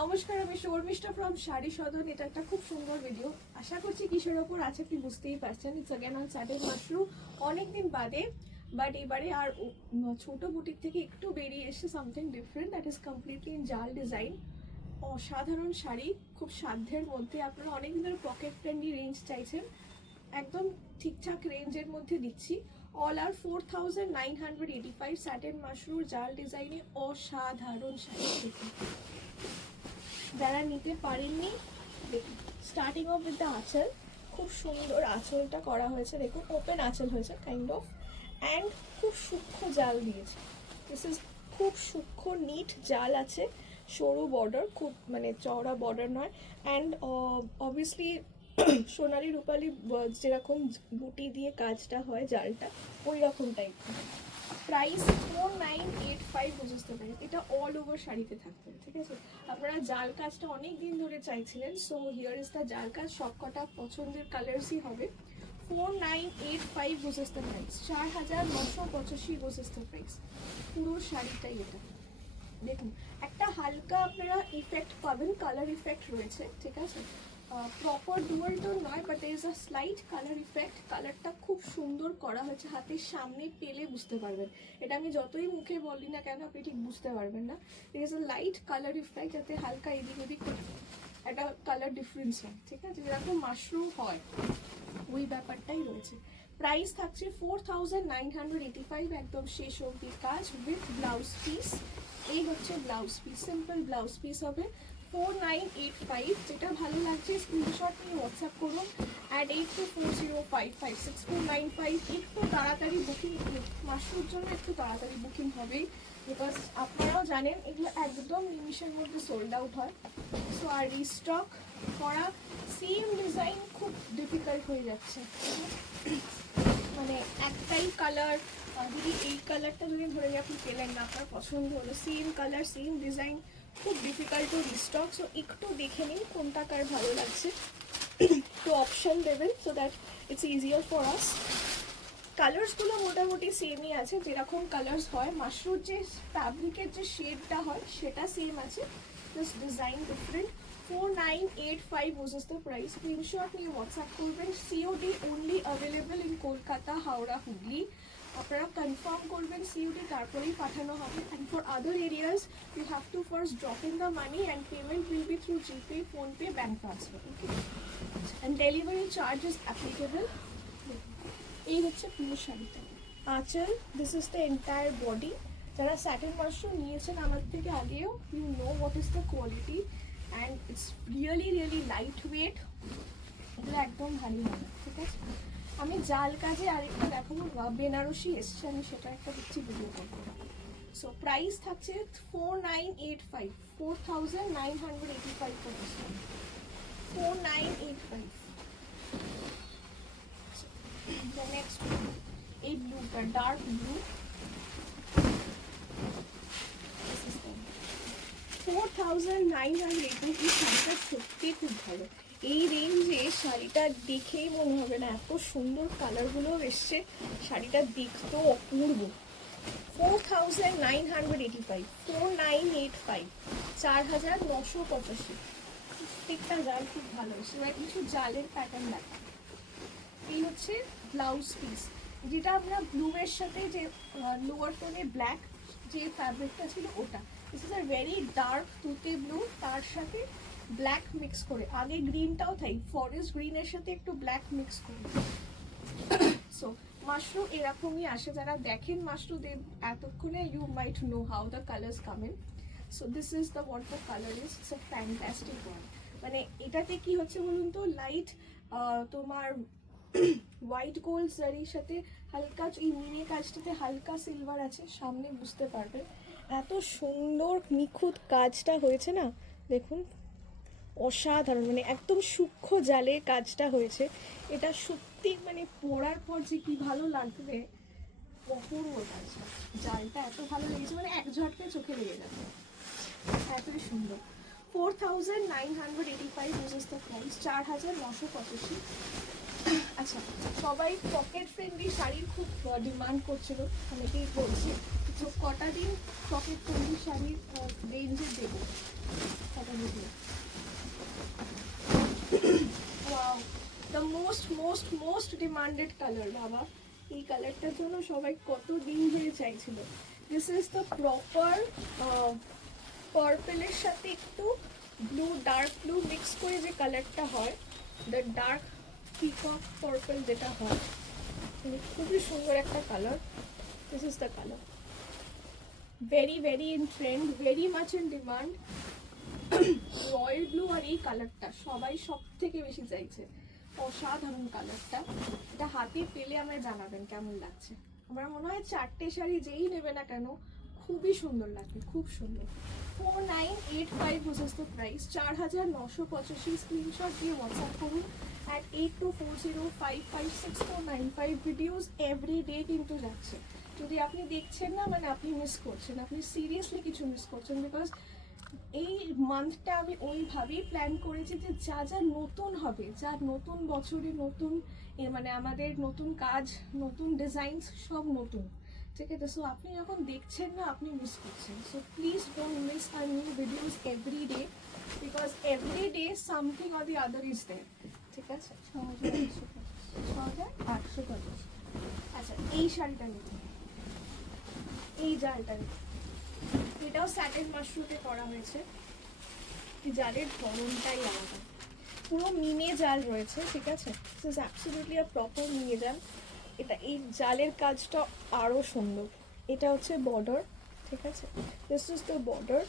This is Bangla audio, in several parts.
নমস্কার, আমি শর্মিষ্ঠা ফ্রম শাড়ি সদন। এটা একটা খুব সুন্দর ভিডিও, আশা করছি কিসের ওপর আছে আপনি বুঝতেই পারছেন। It's again on satin mushroom, অনেকদিন বাদে, বাট এবারে আর ছোট বুটিক থেকে একটু বেরিয়ে এসে something different, that is completely in জাল ডিজাইন। অসাধারণ শাড়ি, খুব সাধ্যের মধ্যে। আপনারা অনেকদিন ধরে পকেট ফ্রেন্ডলি রেঞ্জ চাইছেন, একদম ঠিকঠাক রেঞ্জের মধ্যে দিচ্ছি। অল আর 4985 স্যাটেন মাশরুম জাল ডিজাইনে অসাধারণ শাড়ি। যারা নিতে পারেননি দেখুন, স্টার্টিং অফ উইথ দ্য আঁচল, খুব সুন্দর আঁচলটা করা হয়েছে। দেখুন ওপেন আঁচল হয়েছে কাইন্ড অফ, অ্যান্ড খুব সূক্ষ্ম জাল দিয়েছে। দিস ইজ খুব সূক্ষ্ম নিট জাল আছে, সরু বর্ডার, খুব মানে চওড়া বর্ডার নয়। অ্যান্ড অবভিয়াসলি সোনালি রূপালি যেরকম বুটি দিয়ে কাজটা হয় জালটা, ওই রকম টাইপ। প্রাইস 4985 বুঝতে পারেন। এটা অল ওভার শাড়িতে থাকবে, ঠিক আছে। আপনারা জাল কাজটা অনেক দিন ধরে চাইছিলেন, সো হিয়ার ইজ দ্য জাল কাজ। সবকটা পছন্দের কালার্সই হবে। 4985 বুঝতে প্রাইস, 4985 বুঝতে প্রাইস। পুরো শাড়িটাই এটা দেখুন, একটা হালকা আপনারা ইফেক্ট পাবেন, কালার ইফেক্ট রয়েছে, ঠিক আছে। প্রপার ডুয়াল টোন নয়, but there is a slight colour effect. কালারটা খুব সুন্দর করা হয়েছে, হাতের সামনে পেলে বুঝতে পারবেন। এটা আমি যতই মুখে বলি না কেন আপনি ঠিক বুঝতে পারবেন না। There is a light colour effect, যাতে হালকা এদিক ওদিক একটা কালার ডিফারেন্স হয়, ঠিক আছে, যেরকম মাশরুম হয় ওই ব্যাপারটাই রয়েছে। প্রাইস থাকছে 4985, একদম শেষ অবধি কাজ উইথ ব্লাউজ পিস। এই হচ্ছে blouse piece, simple blouse piece হবে। 4985, যেটা ভালো লাগছে স্ক্রিনশট নিয়ে হোয়াটসঅ্যাপ করুন। অ্যাট 8240556495। একটু তাড়াতাড়ি বুকিং, মাশরুমের জন্য একটু তাড়াতাড়ি বুকিং হবেই, বিকজ আপনারাও জানেন এগুলো একদম নিমিশের মধ্যে সোল্ড আউট হয়। সো আর রিস্টক করা সেম ডিজাইন খুব ডিফিকাল্ট হয়ে যাচ্ছে। মানে একটাই কালার, যদি এই কালারটা যদি ধরে আপনি পেলেন না, আপনার পছন্দ হলো, সেম কালার সেম ডিজাইন, খুব ডিফিকাল্ট টু রিস্টক। সো একটু দেখে নিন কোনটা কার ভালো লাগছে, একটু অপশন দেবেন, so that it's easier for us. কালার্সগুলো মোটামুটি সেমই আছে, যেরকম কালার্স হয়। মাশরুম যে ফ্যাব্রিকের যে শেডটা হয় সেটা সেম আছে, just design different. 4985 was the price. Screenshot নিয়ে হোয়াটসঅ্যাপ করবেন। COD only available in Kolkata, Howrah, Hooghly. আপনারা কনফার্ম করবেন সিওডি, তারপরেই পাঠানো হবে। And for other areas you have to first drop in the money and payment will be through GPay, PhonePe, bank transfer, okay. And delivery charge is applicable. এই হচ্ছে পুরো শাড়িটা। আঁচল, this is the entire body. যারা স্যাটেন মাশরুম নিয়েছেন আমার থেকে আগেও, you know what is the quality, and it's really really light weight. এগুলো একদম ভারী হবে, ঠিক আছে। আমি জাল কাজে আরেকটা দেখাবো, বেনারসি এসছে, আমি সেটা একটা দিচ্ছি ভিডিও করবো। সো প্রাইস থাকছে 4985, 4985 করে, 4985। The next one, এই ব্লুটা ডার্ক ব্লু, 4980। এই শাড়িটা সত্যি খুব ভালো। এই রেঞ্জে শাড়িটা দেখেই মনে হবে না, এত সুন্দর কালারগুলো এসছে, শাড়িটা দেখতেও অপূর্ব। 4985, 4985, 4985। প্রত্যেকটা জাল খুব ভালো এসছে। এবার কিছু জালের প্যাটার্ন দেখা। এই হচ্ছে ব্লাউজ পিস, যেটা আমরা ব্লুয়ের সাথে যে লোয়ার টোনে ব্ল্যাক যে ফ্যাব্রিকটা ছিল ওটা। This is a very dark তুতে ব্লু, তার সাথে ব্ল্যাক মিক্স করে, আগে গ্রিনটাও তাই, ফরেস্ট গ্রিনের সাথে একটু ব্ল্যাক মিক্স করে। সো মাশরুম এরকমই আসে, যারা দেখেন মাশরুম দে এতক্ষণে you might know how the colours come in. So this is the what the colour is, it's a fantastic one. মানে এটাতে কি হচ্ছে বলুন তো, লাইট তোমার হোয়াইট গোল্ড জারির সাথে হালকা এই মিনে কাজটাতে হালকা সিলভার আছে, সামনে বুঝতে পারবেন। এত সুন্দর নিখুঁত কাজটা হয়েছে না, দেখুন অসাধারণ, মানে একদম সূক্ষ্ম জালে কাজটা হয়েছে। এটা সত্যি মানে পরার পর যে কি ভালো লাগবে, অপূর্ব কাজটা। জালটা এত ভালো লেগেছে, মানে এক ঝটকে চোখে লেগে যাবে, এতই সুন্দর। 4985 ইজ দ্য প্রাইস, 4985। আচ্ছা, সবাই পকেট ফ্রেন্ডলি শাড়ির খুব ডিমান্ড করছিল, অনেকেই বলছে, তো কটা দিন পকেট ফ্রেন্ডলি শাড়ির রেঞ্জে দেবো, কটা দিন মোস্ট মোস্ট ডিমান্ডেড কালার বাবা, এই কালারটার জন্য সবাই কত দিন ধরে চাইছিল। দিস ইজ দ্য প্রপার পার্পলের সাথে একটু ব্লু, ডার্ক ব্লু মিক্স করে যে কালারটা হয়, দ্য ডার্ক পিকক পার্পল যেটা হয়, খুবই সুন্দর একটা colour. This is the colour, very very in trend, very much in demand. Royal blue আর এই কালারটা সবাই সব থেকে বেশি চাইছে, অসাধারণ কালারটা। এটা হাতে পেলে আমায় জানাবেন কেমন লাগছে। আমার মনে হয় 4টে শাড়ি যেই নেবে না কেন খুবই সুন্দর লাগবে, খুব সুন্দর। 4985 was the price, 4985। স্ক্রিনশট দিয়ে হোয়াটসঅ্যাপ করুন at 8240556495। ভিডিওস এভরিডে কিন্তু যাচ্ছে, যদি আপনি দেখছেন না মানে আপনি মিস করছেন, আপনি সিরিয়াসলি কিছু মিস করছেন। বিকজ এই মান্থটা আমি ওইভাবেই প্ল্যান করেছি যে যা যা নতুন হবে, যা নতুন বছরে নতুন মানে আমাদের নতুন কাজ, নতুন ডিজাইনস সব নতুন, ঠিক আছে? সো আপনি যখন দেখছেন না আপনি মিস করছেন। So please don't miss our new videos every day, because every day something or the other is there, ঠিক আছে? 6850। আচ্ছা, এই শাড়িটা নিতে, এই জালটা নিতে, এটাও স্যাটেন মাশরুমে করা হয়েছে। জালের ধরনটাই আলাদা, পুরো মিনে জাল রয়েছে, ঠিক আছে? This is absolutely a proper মিনে জাল। এটা এই জালের কাজটা আরও সুন্দর। এটা হচ্ছে বর্ডার, ঠিক আছে? This is the border.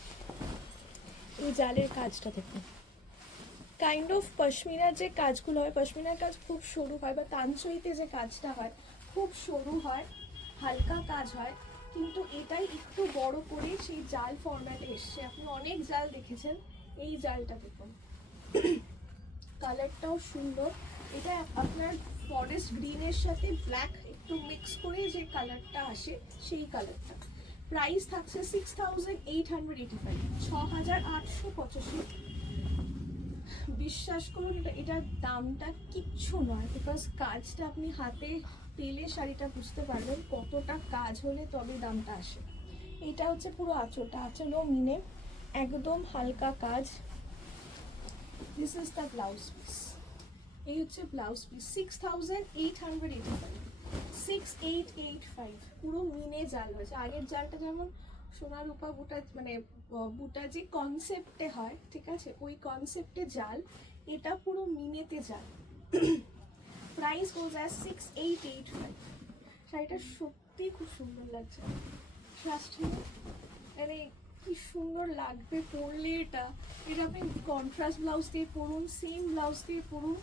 এই জালের কাজটা দেখুন, কাইন্ড অফ পশমিনার যে কাজগুলো হয়, পশমিনার কাজ খুব সরু হয়, বা তানচইতে যে কাজটা হয় খুব সরু হয়, হালকা কাজ হয়, কিন্তু এটাই একটু বড় করে সেই জাল ফরম্যাটে এসছে। আপনি অনেক জাল দেখেছেন, এই জালটা দেখুন, কালারটাও সুন্দর। এটা আপনার ফরেস্ট গ্রিনের সাথে ব্ল্যাক একটু মিক্স করে যে কালারটা আসে সেই কালারটা। প্রাইস থাকছে 6885, 6885। বিশ্বাস করুন এটার দামটা কিচ্ছু নয়, বিকজ কাজটা আপনি হাতে পেলে শাড়িটা বুঝতে পারবেন কতটা কাজ হলে তবে দামটা আসে। এটা হচ্ছে পুরো আঁচলটা, আঁচলও মিনে একদম হালকা কাজ। This is the blouse piece, এই হচ্ছে ব্লাউজ পিস। 6885, 6885, পুরো মিনে জাল হয়েছে। আগের জালটা যেমন সোনা রূপা বুটা মানে বুটা যে কনসেপ্টে হয়, ঠিক আছে, ওই কনসেপ্টে জাল, এটা পুরো মিনেতে জাল। প্রাইস গোজ অ্যাজ 6885। শাড়িটা সত্যি খুব সুন্দর লাগছে, ট্রাস্ট মি। মানে কি সুন্দর লাগবে পরলে এটা। এটা আপনি কন্ট্রাস্ট ব্লাউজ দিয়ে পরুন, সেম ব্লাউজ দিয়ে পরুন,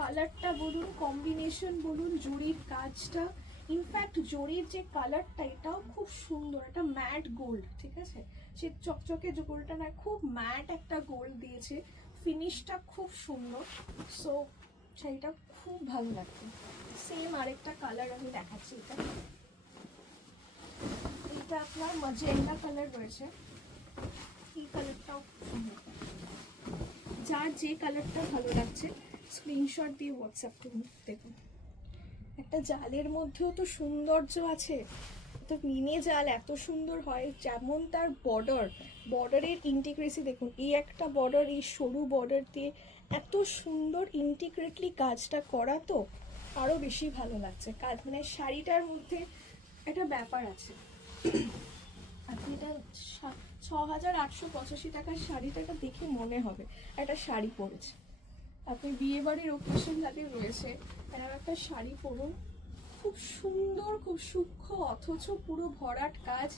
কালারটা বলুন, কম্বিনেশন বলুন, জরির কাজটা, ইনফ্যাক্ট জরির যে কালারটা এটাও খুব সুন্দর, এটা ম্যাট গোল্ড, ঠিক আছে? সে চকচকে যে গোল্ডটা না, খুব ম্যাট একটা গোল্ড দিয়েছে, ফিনিশটা খুব সুন্দর। সো শাড়িটা খুব ভালো লাগবে। সেম আরেকটা কালার আমি দেখাচ্ছি, এটা আপনার ম্যাজেন্টা কালার রয়েছে, এই কালারটাও খুব সুন্দর। যার যে কালারটা ভালো লাগছে স্ক্রিনশট দিয়ে হোয়াটসঅ্যাপ করুন। দেখুন একটা জালের মধ্যেও তো সৌন্দর্য আছে, তো মিনে জাল এত সুন্দর হয়, যেমন তার বর্ডারের ইন্টিগ্রেসি দেখুন, এই একটা বর্ডার, এই সরু বর্ডার দিয়ে এত সুন্দর ইন্টিগ্রেটলি কাজটা করা, তো আরও বেশি ভালো লাগছে কাজ। মানে শাড়িটার মধ্যে একটা ব্যাপার আছে। আপনি এটা 6885 টাকার শাড়িটাকে দেখে মনে হবে একটা শাড়ি পরেছে। আপনি বিয়ে বাড়ির ওকেশন যাতে রয়েছে, এরকম একটা শাড়ি পরুন, খুব সুন্দর, খুব সূক্ষ্ম, অথচ পুরো ভরাট কাজ।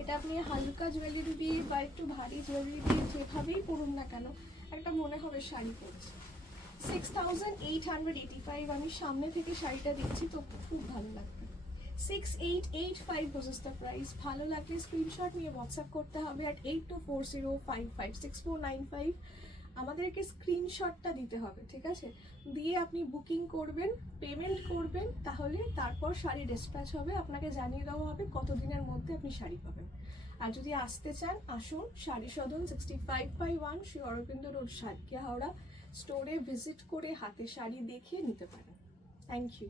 এটা আপনি হালকা জুয়েলারি দিয়ে বা একটু ভারী জুয়েলারি দিয়ে যেভাবেই পরুন না কেন একটা মনে হবে শাড়ি পরেছে। 6885, আমি সামনে থেকে শাড়িটা দেখছি তো খুব ভালো লাগবে। 6885 was the price। ভালো লাগলে স্ক্রিনশট নিয়ে হোয়াটসঅ্যাপ করতে হবে at 8240556495। আমাদেরকে স্ক্রিনশটটা দিতে হবে, ঠিক আছে? দিয়ে আপনি বুকিং করবেন, পেমেন্ট করবেন, তাহলে তারপর শাড়ি ডিসপ্যাচ হবে, আপনাকে জানিয়ে দেওয়া হবে কতদিনের মধ্যে আপনি শাড়ি পাবেন। আর যদি আসতে চান আসুন, শাড়ি সদন 65/1 শ্রী অরবিন্দ রোড, সাতক্ষীরা, হাওড়া। স্টোরে ভিজিট করে হাতে শাড়ি দেখে নিতে পারেন। Thank you.